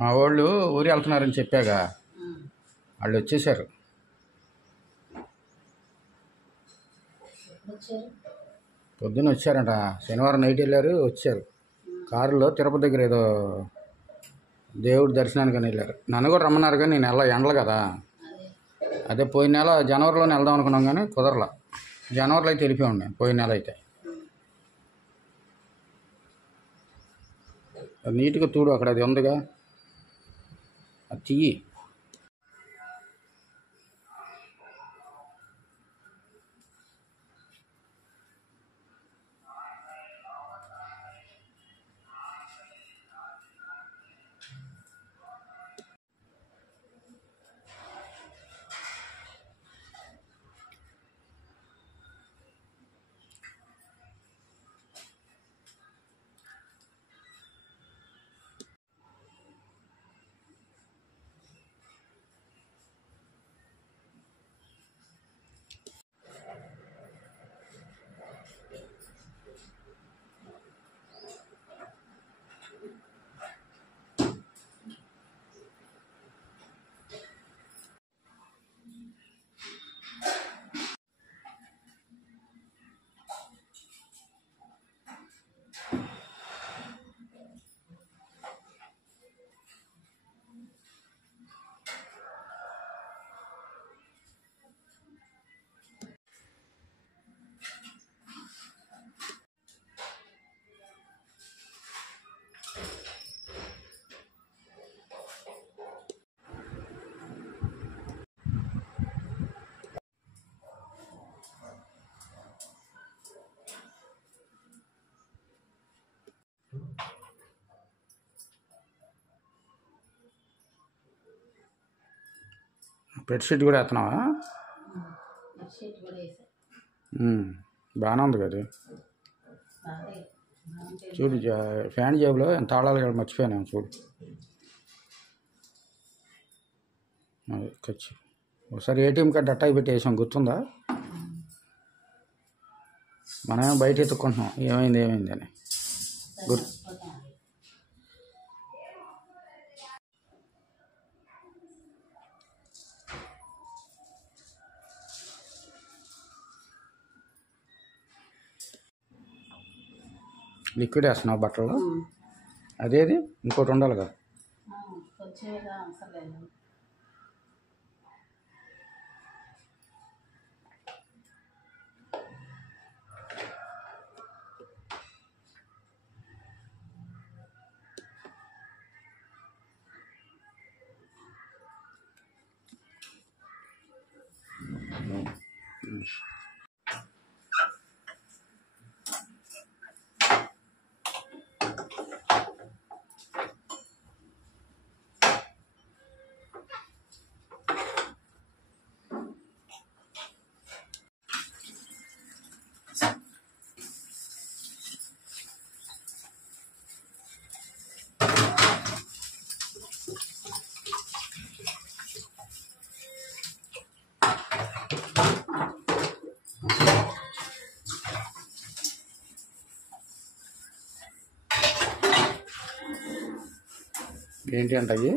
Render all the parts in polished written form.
మా వాళ్ళు ఊరు వెళ్తున్నారని చెప్పాగా, వాళ్ళు వచ్చేసారు. పొద్దున్న వచ్చారంట, శనివారం నైట్ వెళ్ళారు, వచ్చారు కారులో. తిరుపతి దగ్గర ఏదో దేవుడి దర్శనానికి వెళ్ళారు. నన్ను కూడా రమ్మన్నారు కానీ నేను ఎండలు కదా. అదే పోయిన నెల జనవరిలోనే వెళ్దాం అనుకున్నాం కానీ కుదరలా. జనవరిలో అయితే వెళ్ళిపోయాం నేను, పోయిన నెల అయితే. నీట్గా తూడు, అక్కడ అది ఉందిగా, అది తీయి. బెడ్షీట్ కూడా వేస్తున్నావా? బాగానే ఉంది కదా. చూడు, ఫ్యాన్ జేబులో ఎంత తాళాలు మర్చిపోయాను చూడు. ఖర్చు ఒకసారి ఏటీఎం కార్డు అట్టాయి పెట్టి వేసాం, గుర్తుందా? మనమే బయట ఎత్తుక్కుంటున్నాం ఏమైంది అని. గుర్తు లిక్విడ్ వేస్తున్నావు బట్టలు? అదేది ఇంకోటి ఉండాలి కదా. ఏంటి అంట అవి?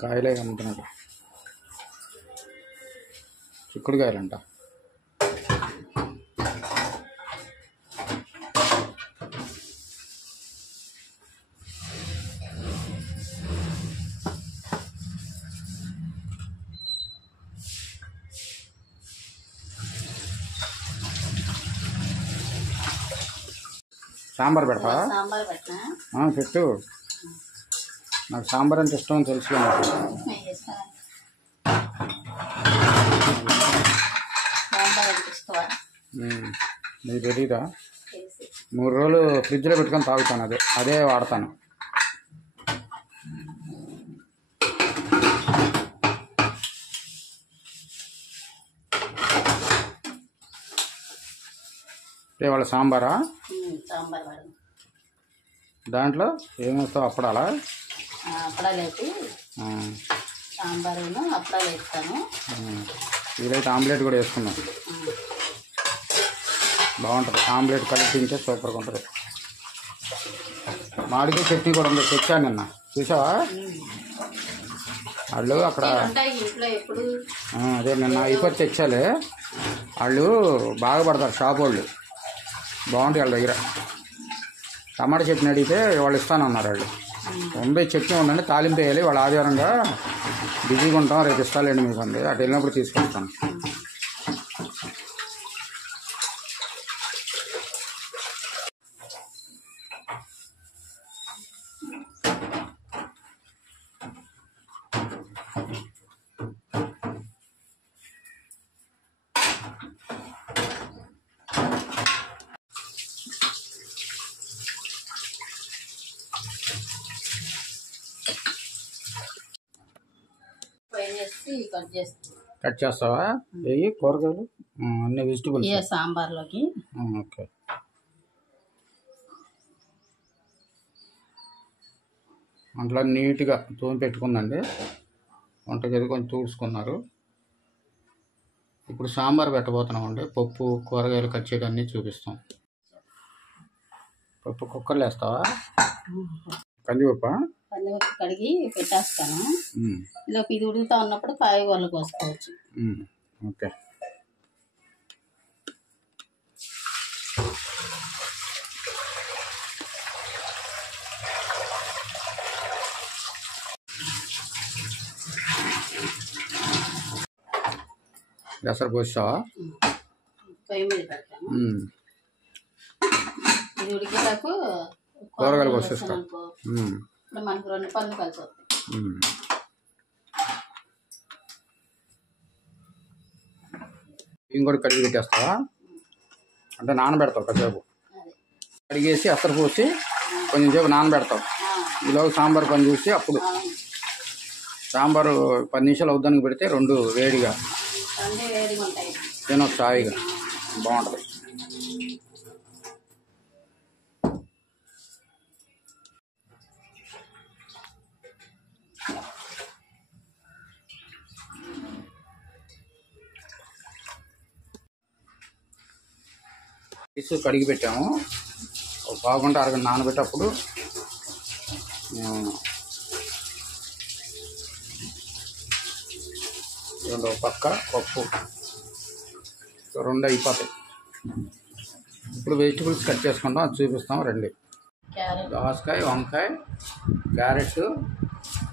కాయలే అమ్ముతున్నాడు, చిక్కుడుకాయలంట. సాంబార్ పెడతా? పెట్టు, నాకు సాంబార్ అంటే ఇష్టం అని తెలుసు. నీకు తెలీదా? 3 రోజులు ఫ్రిడ్జ్లో పెట్టుకొని తాగుతాను, అదే వాడతాను. ఇవాళ సాంబారా? దాంట్లో ఏమేస్తావు? అప్పడాలా? అప్పుడాలు వేసి సాంబారును అప్పుడాలు వేస్తాను. ఇదైతే ఆమ్లెట్ కూడా వేసుకున్నాం. బాగుంటుంది ఆమ్లెట్ కలిపి తింటే సూపర్గా ఉంటుంది. మామిడికాయ చట్నీ కూడా ఉంది, తెచ్చాను నిన్న. చూసావా వాళ్ళు అక్కడ? అదే నిన్న అయిపోయి తెచ్చాలే. వాళ్ళు బాగా పడతారు షాప్ వాళ్ళు, బాగుంటాయి వాళ్ళ దగ్గర. టమాటా చట్నీ అడిగితే వాళ్ళు ఇస్తానన్నారు. వాళ్ళు ఉంది చట్నీ ఉందండి, తాలింపు వేయాలి. వాళ్ళు ఆధారంగా బిజీగా ఉంటాం, రేపు ఇస్తాలేండి మీకు అంది. అటు వెళ్ళినప్పుడు తీసుకెళ్తాను. కట్ చేస్తావా? వెయ్యి కూరగాయలు అన్ని వెజిటబుల్స్ సాంబార్లోకి. ఓకే. అంట్లో నీట్గా తోమి పెట్టుకుందండి. వంటగది కొంచెం తూడ్చుకున్నారు. ఇప్పుడు సాంబార్ పెట్టబోతున్నామండి. పప్పు కూరగాయలు కట్ చేయడం అన్నీ చూపిస్తాం. పప్పు కుక్కర్లో వేస్తావా? కందిపప్పు కడిగి పెట్టేస్తాను. ఇలా ఇది ఉడుకుతా ఉన్నప్పుడు కాయగూరలు కోసుకోవచ్చు. ఓకే. దసరా పోస్తావా? పొయ్యి మీద పెడతాను. ఇది ఉడికేటకు కూరగాయలు కోసేస్తా. ఇప్పుడు మనకు 2 పనులు కలిసి వస్తాయి. ఇవి కూడా కడిగి పెట్టేస్తావా? అంటే నానబెడతావు కాసేపు, కడిగేసి అత్తరు పోసి కొంచెం సేపు నానబెడతావు. ఈలోగా సాంబార్ పని చూసి అప్పుడు సాంబారు 10 నిమిషాలు అవుదానికి పెడితే 2 వేడిగా తినొచ్చు హాయిగా, బాగుంటుంది. పీసు కడిగి పెట్టాము. ఒక పావుగంట అరగంట నానబెట్టేటప్పుడు రెండో పక్క పప్పు 2 అయిపోతాయి. ఇప్పుడు వెజిటబుల్స్ కట్ చేసుకుంటాం, అది చూపిస్తాం. రండి. దోసకాయ, వంకాయ, క్యారెట్,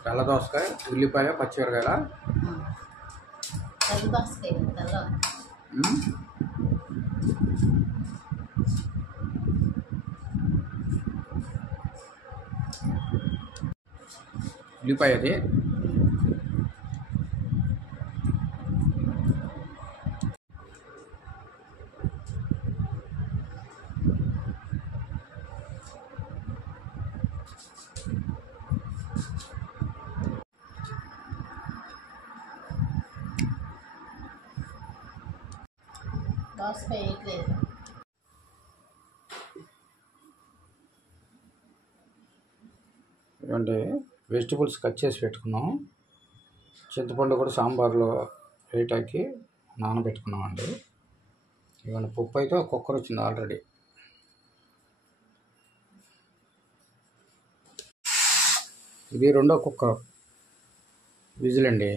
తెల్ల దోసకాయ, ఉల్లిపాయ, పచ్చిమిరకాయల, ఉల్లిపాయ అది, ఇవ్వండి. వెజిటబుల్స్ కట్ చేసి పెట్టుకున్నాం. చింతపండు కూడా సాంబార్లో వేయటానికి నానబెట్టుకున్నామండి. ఇవ్వండి. పప్పు అయితే ఒక కుక్కర్ వచ్చింది ఆల్రెడీ. ఇది 2వ కుక్కర్ విజిల్ అండి.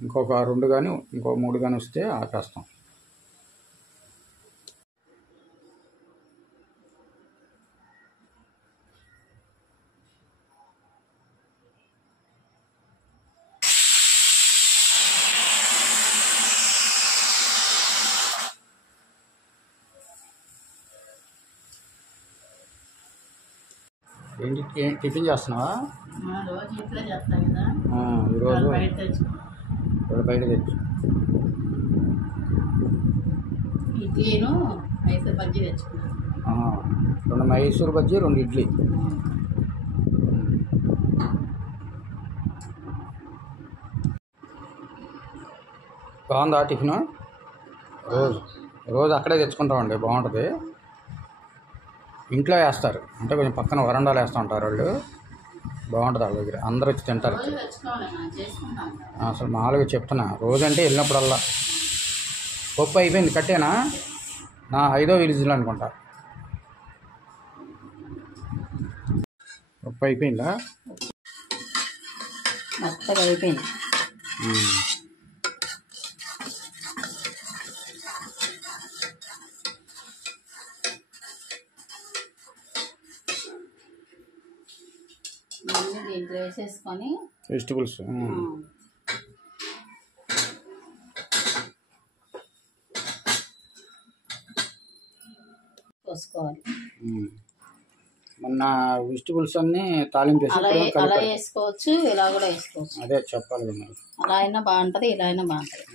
ఇంకొక 2 కానీ ఇంకో 3 కానీ వస్తే ఆపేస్తాం. ఏంటి టిఫిన్ చేస్తున్నావా? ఈరోజు బయట తెచ్చు. ఇడ్లీను మైసూర్ బజ్జీ తెచ్చుకున్నాను. 2 మైసూర్ బజ్జీ, 2 ఇడ్లీ. బాగుందా టిఫిన్? రోజు అక్కడే తెచ్చుకుంటామండి, బాగుంటుంది. ఇంట్లో వేస్తారు, అంటే కొంచెం పక్కన వరండాలు వేస్తూ ఉంటారు వాళ్ళు. బాగుంటుంది వాళ్ళ దగ్గర, అందరూ వచ్చి తింటారు. అసలు మామూలుగా చెప్తున్నా, రోజంటే వెళ్ళినప్పుడల్లా. పప్పు అయిపోయింది, కట్టేనా? నా 5వ విలేజ్లో అనుకుంటా. పప్పు అయిపోయిందా? మెత్తగా అయిపోయింది. దీంట్లో వేసేసుకొని వెజిటబుల్స్ పోసుకోవాలి. మొన్న వెజిటబుల్స్ అన్నీ తాలింపు అలా వేసుకోవచ్చు, ఇలా కూడా వేసుకోవచ్చు. అదే చెప్పాలి కదా, అలా అయినా బాగుంటుంది, ఇలా అయినా బాగుంటుంది.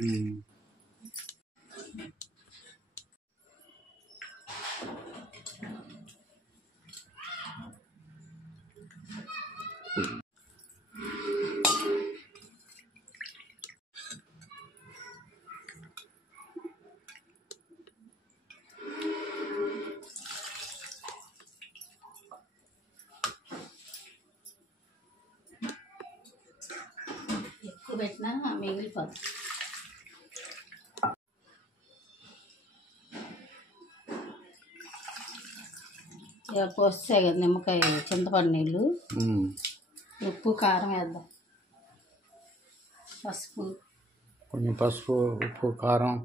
ఎక్కువ పెట్టినా మిగిలిపోతుంది. ఇక పోస్తే కదా నిమ్మకాయ, చింతపండు నీళ్ళు, ఉప్పు, కారం వేద్దాం. పసుపు, కొంచెం పసుపు, ఉప్పు, కారం.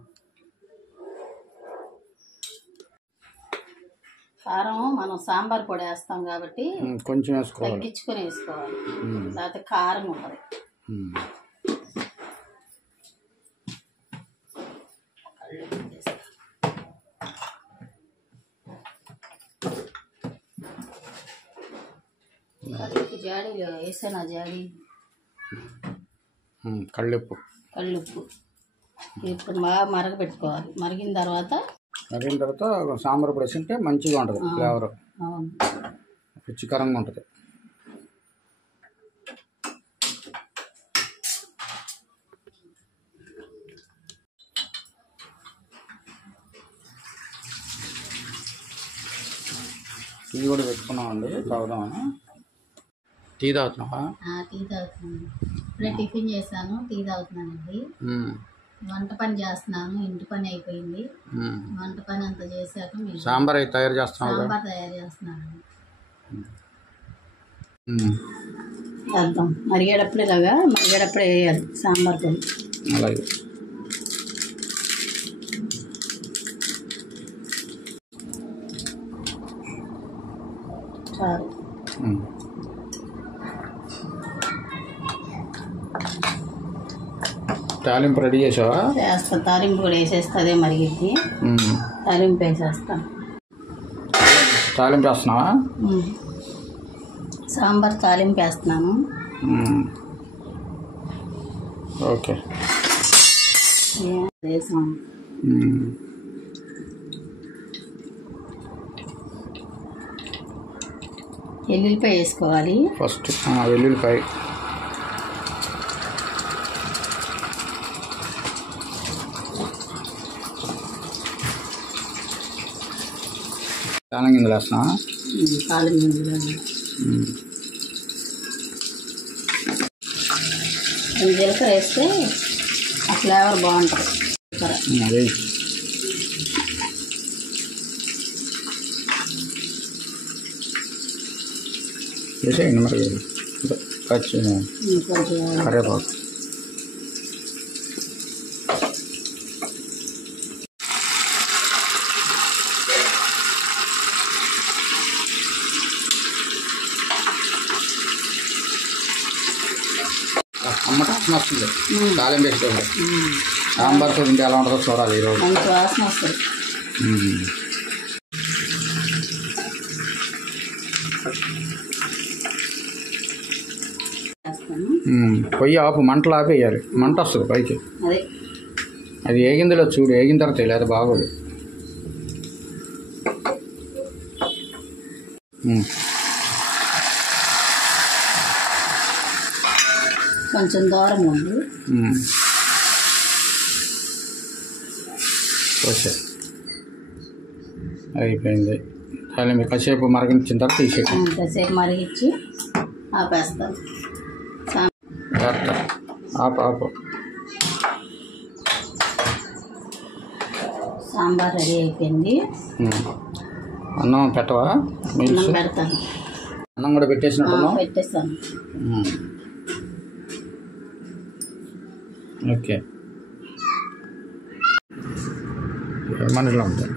కారం మనం సాంబార్ పొడి వేస్తాం కాబట్టి కొంచెం వేసుకోవాలి, తగ్గించుకొని వేసుకోవాలి, లేకపోతే కారం ఉంటుంది. జాడీలో వేసాను, జాడీ కళ్ళుప్పు. ఇప్పుడు బాగా మరగబెట్టుకోవాలి. మరిగిన తర్వాత సాంబార్ పొడి వేసుకుంటే మంచిగా ఉంటుంది, ఫ్లేవర్ రుచికరంగా ఉంటుంది. టీ కూడా పెట్టుకున్నామండి, తాగుదామని. టీ తాగుతున్నావా? టీ తాగుతున్నాను. ఇప్పుడే టిఫిన్ చేశాను, టీ తాగుతున్నానండి. వంట పని చేస్తున్నాను, ఇంటి పని అయిపోయింది. వంట పని అంతా చేశాక సాంబార్ తయారు చేస్తున్నాను. సాంబార్ తయారు చేస్తున్నాను. వేద్దాం, మరిగేటప్పుడు ఇలాగా మరిగేటప్పుడు వేయాలి సాంబార్ పొడి. అలాగే చాలు. తాలింపు రెడీ చేసావా? చేస్తా, తాలింపు కూడా వేసేస్తా. అదే మరిగిద్ది, తాలింపు వేసేస్తా. తాలింపు వేస్తున్నావా? సాంబార్ తాలింపు వేస్తున్నాను. ఓకే, వేసాం. వెల్లుల్లిపాయ వేసుకోవాలి ఫస్ట్. వెల్లుల్లిపాయ, తాళం గింజలు వేస్తున్నా. తాళం గింజలు జీలకర్ర వేస్తే ఆ ఫ్లేవర్ బాగుంటుంది. అదే వేసేయండి మరి, కరివేపాకు. అమ్మట వాసన వస్తుంది తాలింపు వేసుకోవాలి. సాంబార్తో తింటే ఎలా ఉంటుందో చూడాలి ఈరోజు. మంచి వాసన వస్తుంది. పొయ్యి ఆపు, మంటలు ఆపేయాలి, మంట వస్తుంది పైకి. అది ఏగిందిలో చూడు, ఏగిన తర్వాత లేదా బాగోదు. కొంచెం దూరం ఉంది. అయిపోయింది. తాలింపు కాసేపు మరిగించిన తర్వాత తీసేసి కాసేపు మరిగించి ఆపేస్తాను. ఆపు. సాంబార్ రెడీ అయిపోయింది. అన్నం పెట్టవా? అన్నం పెడతాను. అన్నం కూడా పెట్టేసినట్టు పెట్టేస్తాను. ఓకే, మనలో ఉంటాయి.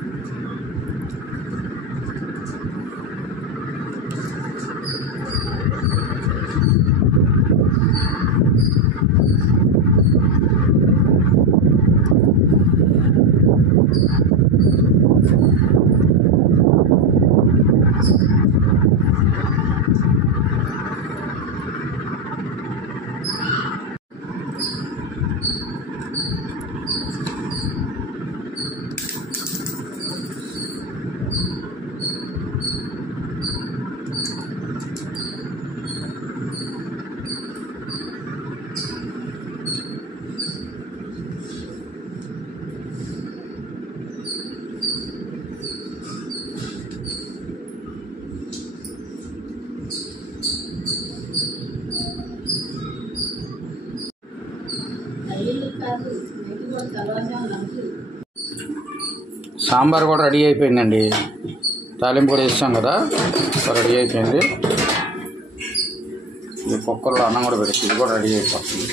సాంబార్ కూడా రెడీ అయిపోయిందండి. తాలింపు కూడా ఇస్తాం కదా, రెడీ అయిపోయింది. ఈ కుక్కర్లో అన్నం కూడా పెట్టి ఇది కూడా రెడీ అయిపోతుంది.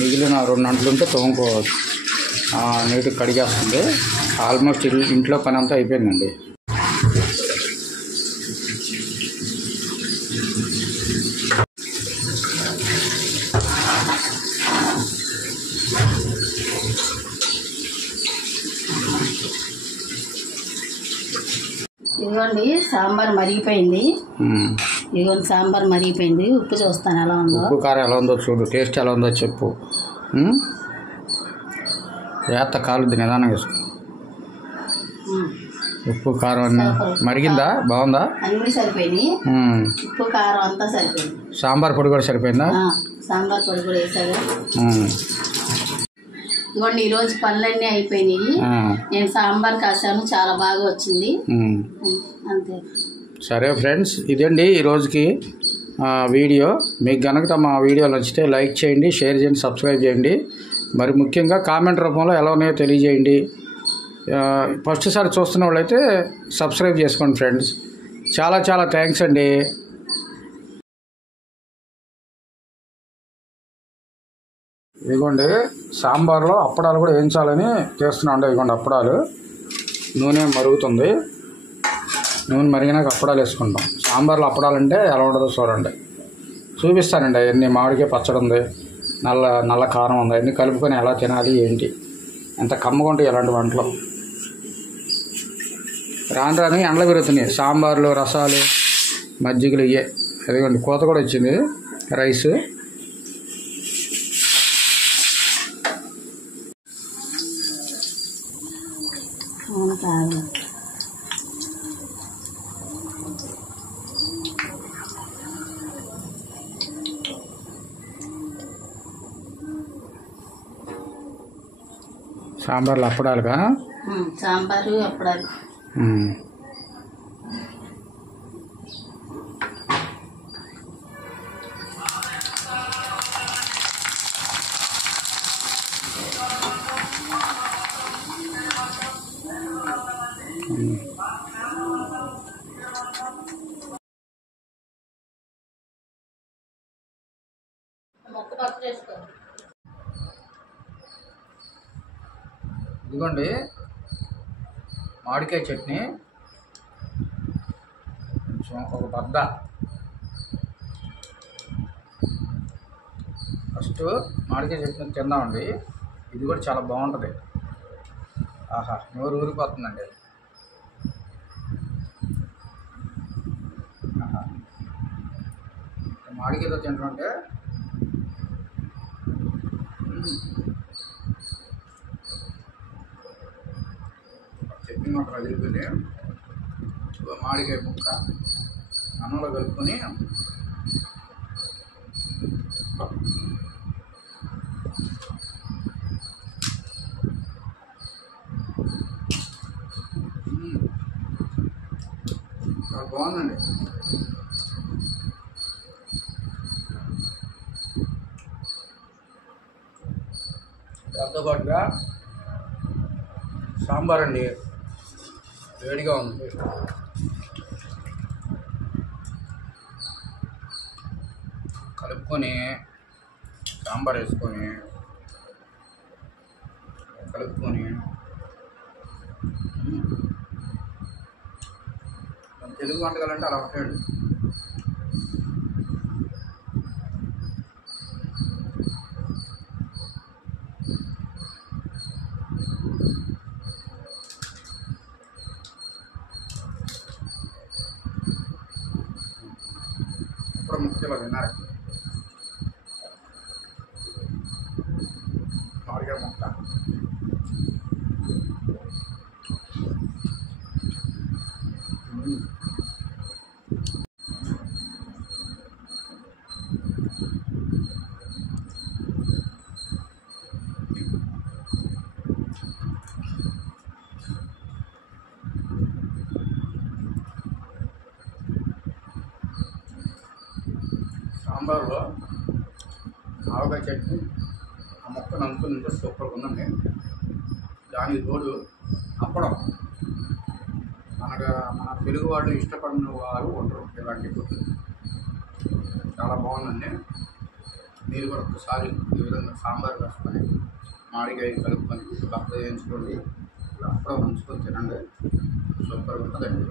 మిగిలిన 2 గంటలు ఉంటే తోముకోవచ్చు, నీటికి కడిగేస్తుంది. ఆల్మోస్ట్ ఇంట్లో పని అంతా అయిపోయిందండి. ఇదిగోండి సాంబార్ మరిగిపోయింది. ఇదిగోండి సాంబార్ మరిగిపోయింది. ఉప్పు చూస్తాను ఎలా ఉందో. ఉప్పు కారం ఎలా ఉందో చూడు, టేస్ట్ ఎలా ఉందో చెప్పు. ఏత్త కాలుద్ది నిదానంగా వేసుకో. ఉప్పు కారం అన్నీ మరిగిందా? బాగుందా? అన్నీ సరిపోయినాయి. ఉప్పు కారం అంతా సరిపోయింది. సాంబార్ పొడి కూడా సరిపోయిందా? సాంబార్ పొడి కూడా వేసాగా. ఇదిగోండి ఈరోజు పనులన్నీ అయిపోయినాయి. నేను సాంబార్ కాసాను, చాలా బాగా వచ్చింది. అంతే. సరే ఫ్రెండ్స్, ఇదండి ఈరోజుకి వీడియో. మీకు కనుక మా వీడియో నచ్చితే లైక్ చేయండి, షేర్ చేయండి, సబ్స్క్రైబ్ చేయండి. మరి ముఖ్యంగా కామెంట్ రూపంలో ఎలా ఉన్నాయో తెలియజేయండి. ఫస్ట్ సారి చూస్తున్న వాళ్ళైతే సబ్స్క్రైబ్ చేసుకోండి ఫ్రెండ్స్. చాలా చాలా థ్యాంక్స్ అండి. ఇదిగోండి సాంబార్లో అప్పడాలు కూడా వేయించాలని చేస్తున్నాండి. ఇదిగోండి అప్పడాలు, నూనె మరుగుతుంది. నూనె మరిగినాక అప్పడాలు వేసుకుంటాం. సాంబార్లో అప్పడాలు అంటే ఎలా ఉండదో చూడండి, చూపిస్తానండి. అవన్నీ మామిడికాయ పచ్చడి ఉంది, నల్ల కారం ఉంది, అన్నీ కలుపుకొని ఎలా తినాలి ఏంటి, ఎంత కమ్మగా ఉంటాయి ఎలాంటి వంటలు. రాను ఎండలు పెరుగుతున్నాయి. సాంబార్లు, రసాలు, మజ్జిగలు ఇవే. అదిగోండి కోత కూడా వచ్చింది. రైస్ సాంబార్లు అప్పడాలుగా. సాంబారు అప్పడాలు. ఇదిగోండి మామిడికాయ చట్నీ, కొంచెం ఒక బద్ద. ఫస్ట్ మామిడికాయ చట్నీ తిందామండి. ఇది కూడా చాలా బాగుంటుంది. ఆహా, నోరు ఊరిపోతుందండి. ఆహా, మామిడికాయతో తింటుంటే చట్నీ మాత్రం అదిరిపోయింది. మామిడికాయ ముక్క అన్నంలో కలుపుకొని బాగుందండి. దాంతో పాటుగా సాంబార్ అండి, వేడిగా ఉంది. కలుపుకొని సాంబార్ వేసుకొని కలుపుకొని మన తెలుగు వంటకాలంటే అలా ఉంటాయండి. ఇప్పుడు ముఖ్యంగా తిన్నారు మామిడికాయ ముక్క. సాంబార్లో ఆవకాయ చట్నీ ఆ మొక్క నంచుకుని తింటే సూపర్గా ఉందండి. దానికి తోడు అప్పడం. మన తెలుగు వాళ్ళు ఇష్టపడిన వారు ఉండరు ఇలాంటి ఫుడ్. చాలా బాగుందండి. మీరు కూడా ఒకసారి ఈ విధంగా సాంబార్ వేసుకొని మామిడికాయ కలుపుకొని బద్ద వేయించుకోండి, అప్పడం నంచుకొని తినండి, సూపర్గా ఉంటుందండి.